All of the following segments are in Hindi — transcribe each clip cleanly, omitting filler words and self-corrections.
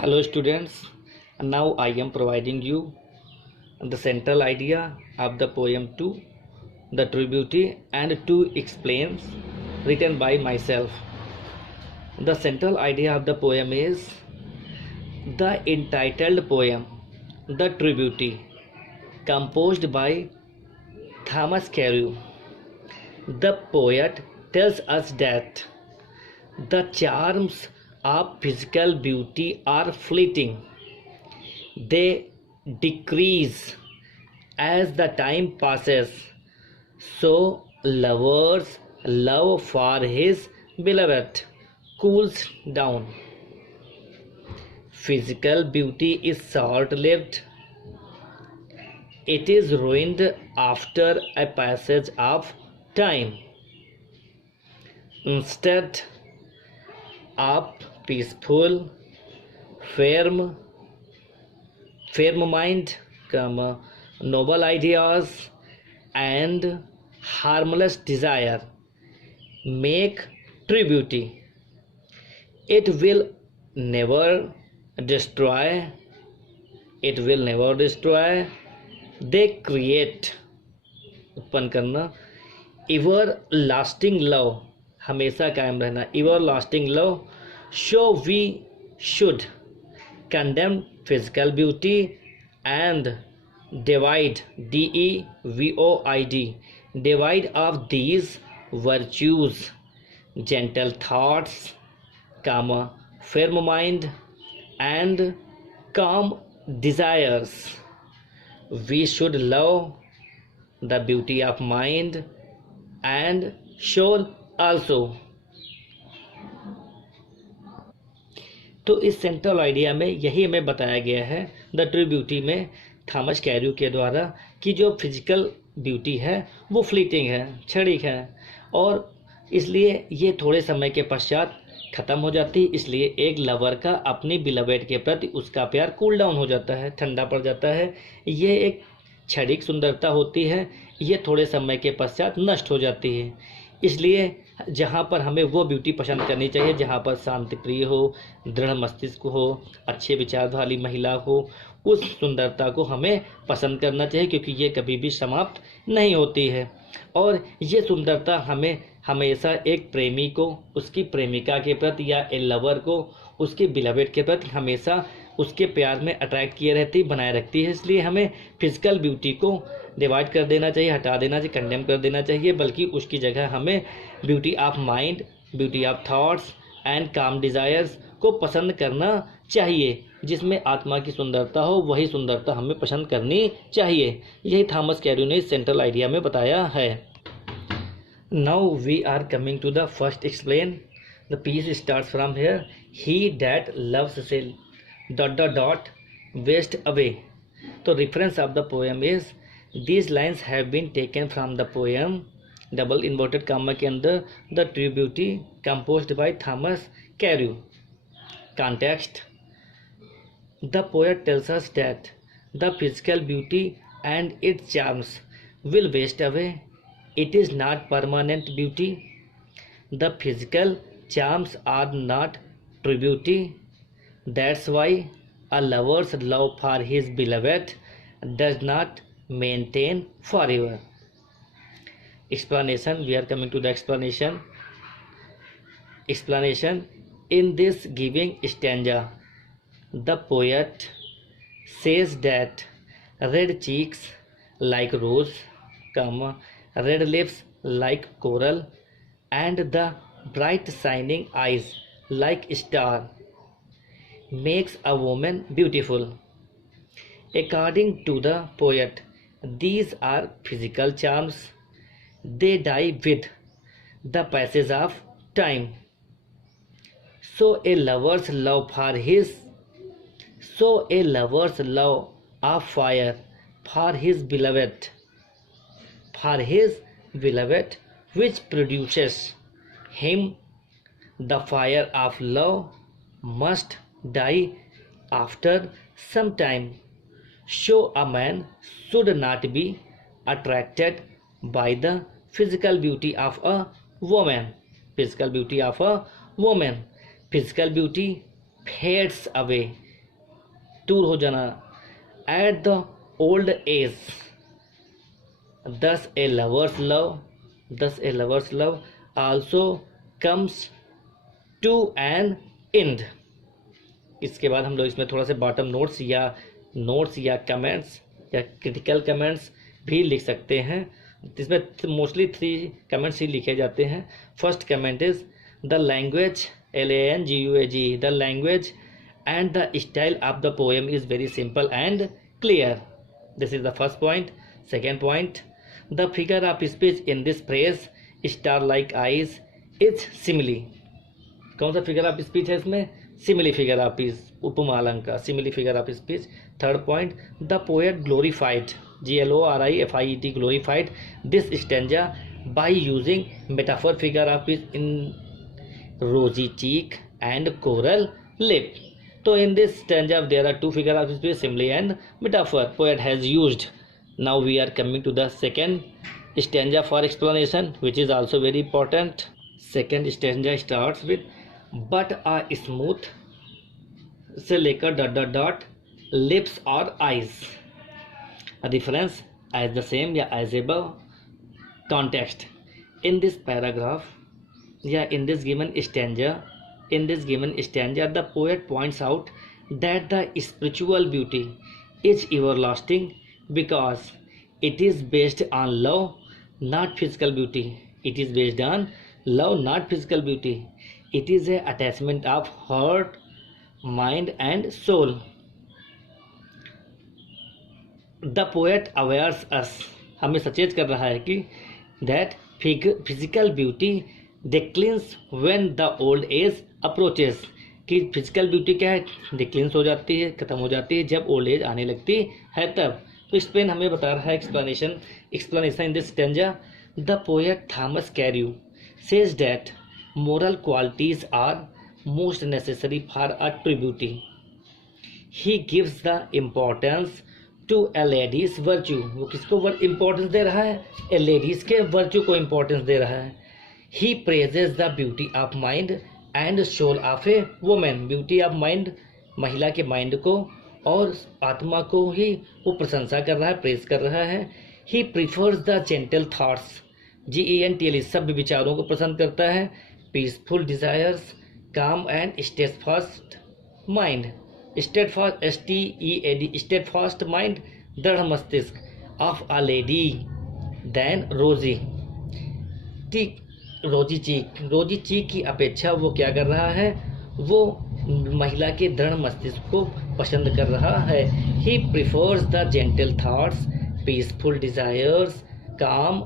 Hello students, now I am providing you the central idea of the poem 2, the tribute and 2 explains, written by myself. The central idea of the poem is the entitled poem, the tribute, composed by Thomas Carew. The poet tells us that the charms of physical beauty are fleeting. They decrease as the time passes, so lover's love for his beloved cools down. Physical beauty is short-lived. It is ruined after a passage of time. Instead of peaceful, firm mind, noble ideas, and harmless desire make tribute. It will never destroy. It will never destroy. They create, उत्पन्न करना, एवर लास्टिंग लव, हमेशा कायम रहना, ever lasting love. So we should condemn physical beauty and divide, DEVOID, divide of these virtues, gentle thoughts, firm mind, and calm desires. We should love the beauty of mind and soul also. तो इस सेंट्रल आइडिया में यही हमें बताया गया है द ट्रू ब्यूटी में थॉमस कैर्यू के द्वारा कि जो फिजिकल ब्यूटी है वो फ्लीटिंग है, क्षणिक है, और इसलिए ये थोड़े समय के पश्चात ख़त्म हो जाती है. इसलिए एक लवर का अपनी बिलवेड के प्रति उसका प्यार कूल डाउन हो जाता है, ठंडा पड़ जाता है. ये एक क्षणिक सुंदरता होती है, ये थोड़े समय के पश्चात नष्ट हो जाती है. इसलिए जहाँ पर हमें वो ब्यूटी पसंद करनी चाहिए जहाँ पर शांति प्रिय हो, दृढ़ मस्तिष्क हो, अच्छे विचार वाली महिला हो, उस सुंदरता को हमें पसंद करना चाहिए, क्योंकि ये कभी भी समाप्त नहीं होती है. और ये सुंदरता हमें हमेशा एक प्रेमी को उसकी प्रेमिका के प्रति या ए लवर को उसके बिलवेड के प्रति हमेशा उसके प्यार में अट्रैक्ट किए रहती, बनाए रखती है. इसलिए हमें फिजिकल ब्यूटी को डिवाइड कर देना चाहिए, हटा देना चाहिए, कंडेम कर देना चाहिए, बल्कि उसकी जगह हमें beauty of mind, beauty of thoughts and काम डिज़ायर्स को पसंद करना चाहिए. जिसमें आत्मा की सुंदरता हो वही सुंदरता हमें पसंद करनी चाहिए. यही थॉमस कैर्यू ने इस सेंट्रल आइडिया में बताया है. Now we are coming to the first explain. The piece starts from here. He that loves say ... waste away. तो reference of the poem is these lines have been taken from the poem, double inverted comma के अंदर, the true beauty composed by Thomas Carew. Context. The poet tells us that the physical beauty and its charms will waste away. It is not permanent beauty. The physical charms are not true beauty. That's why a lover's love for his beloved does not maintain forever. Explanation. We are coming to the explanation. Explanation. In this giving stanza, the poet says that red cheeks like rose, red lips like coral, and the bright shining eyes like star makes a woman beautiful. According to the poet, these are physical charms. They die with the passage of time. So a lover's love of fire for his beloved, which produces him the fire of love, must die after some time. So a man should not be attracted by the physical beauty of a woman. Physical beauty fades away tour हो जाना। At the old as, thus a lover's love also comes to an end। इसके बाद हम लोग इसमें थोड़ा से बॉटम नोट्स या कमेंट्स या क्रिटिकल कमेंट्स भी लिख सकते हैं। इसमें मोस्टली 3 कमेंट्स ही लिखे जाते हैं। First comment is the language LANGUAGE, the language and the style of the poem is very simple and clear. This is the first point. Second point, the figure of speech in this phrase star like eyes is simile. कौन सा फिगर ऑफ स्पीच है इसमें? सिमिली फिगर ऑफ स्पीच, उपमा अलंकार, simile figure of speech. Third point, the poet glorified, GLORIFIED, glorified this stanza by using metaphor figure of speech in रोजी चीक एंड कोरल लिप। तो in this stanza there are 2 figure of speech, simile and metaphor, poet has used. Now we are coming to the second stanza for explanation, which is also very important. Second stanza starts with but a smooth से लेकर ... lips or eyes। A difference as the same या as above। Context, in this paragraph या in this given stanza the poet points out that the spiritual beauty is everlasting because it is based on love, not physical beauty। It is based on love, not physical beauty। It is a attachment of heart, mind and soul। The poet awares us, हमें सचेत कर रहा है कि that physical beauty declines when the old age approaches, कि फिजिकल ब्यूटी क्या है? डिक्लिन्स हो जाती है, खत्म हो जाती है जब ओल्ड एज आने लगती है तब। तो इस पे हमें बता रहा है explanation in this stanza. The poet Thomas Carew says that moral qualities are most necessary for a true beauty. He gives the importance to a lady's virtue. वो किसको इम्पोर्टेंस दे रहा है? ए लेडीज के वर्च्यू को इम्पोर्टेंस दे रहा है। He praises the beauty of mind and soul of a woman। beauty of mind, महिला के माइंड को और आत्मा को ही वो प्रशंसा कर रहा है, प्रेस कर रहा है। He prefers the gentle thoughts, GENTL, सभ्य विचारों को पसंद करता है। peaceful desires, calm and steadfast mind, steadfast mind, दृढ़ मस्तिष्क of a lady than rosy चीक की अपेक्षा वो क्या कर रहा है? वो महिला के दृढ़ मस्तिष्क को पसंद कर रहा है। He prefers the gentle thoughts, peaceful desires, calm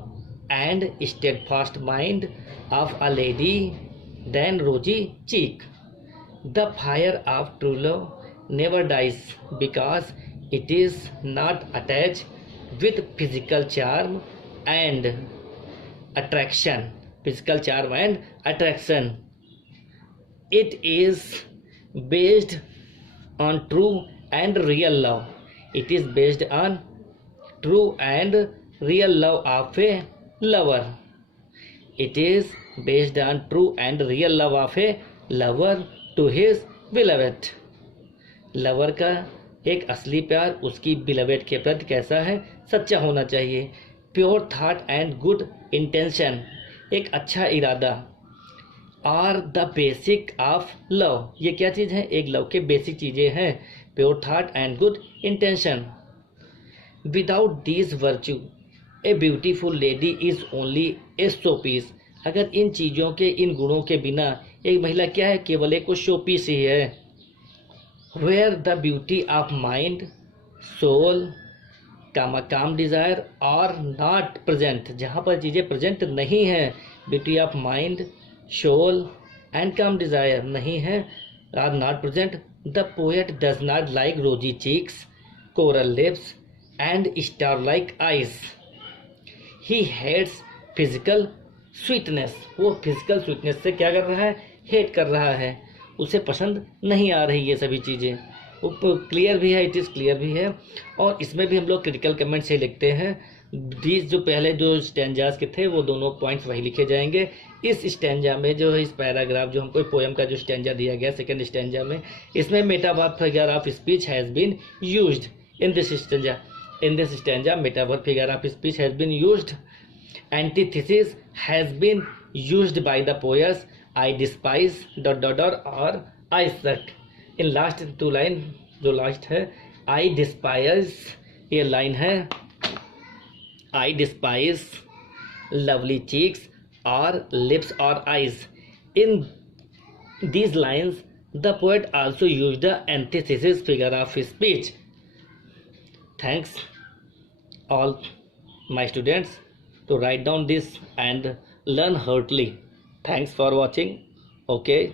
and steadfast mind of a lady than rosy cheek. The fire of true love never dies because it is not attach with physical charm and attraction. Physical charm and attraction। It is based on true and real love। It is based on true and real love of a lover। It is based on true and real love of a lover to his beloved। Lover का एक असली प्यार उसकी बिलवेड के प्रति कैसा है? सच्चा होना चाहिए। Pure thought and good intention, एक अच्छा इरादा, are the basic of love. ये क्या चीज़ है? एक लव के बेसिक चीज़ें हैं। Pure thought and good intention. Without this virtue a beautiful lady is only a showpiece. अगर इन चीज़ों के, इन गुणों के बिना एक महिला क्या है? केवल एक शो पीस ही है। Where the beauty of mind, soul, calm desire are not present, जहाँ पर चीज़ें प्रेजेंट नहीं हैं, beauty of mind, soul and calm desire नहीं है, are not present, the poet does not like rosy cheeks, coral lips and star like eyes. He hates physical sweetness. वो फिजिकल स्वीटनेस से क्या कर रहा है? हेट कर रहा है, उसे पसंद नहीं आ रही ये सभी चीज़ें। क्लियर भी है, इट इज़ क्लियर भी है। और इसमें भी हम लोग क्रिटिकल कमेंट से लिखते हैं these जो पहले जो स्टैंजास के थे वो दोनों पॉइंट्स वही लिखे जाएंगे। इस स्टैंजा में जो है, इस पैराग्राफ जो हमको पोएम का जो स्टैंजा दिया गया सेकंड स्टैंजा में, इसमें metaphor figure of speech has been used in this stanza. In this stanza, metaphor figure of speech has been used. Antithesis has been used by the poets. I despise ... or I suck. In last two line जो लास्ट है, I despise, ये लाइन है, I despise lovely cheeks or lips or eyes. In these lines, the poet also used the antithesis figure of speech. Thanks all my students to write down this and learn heartily. Thanks for watching. Okay.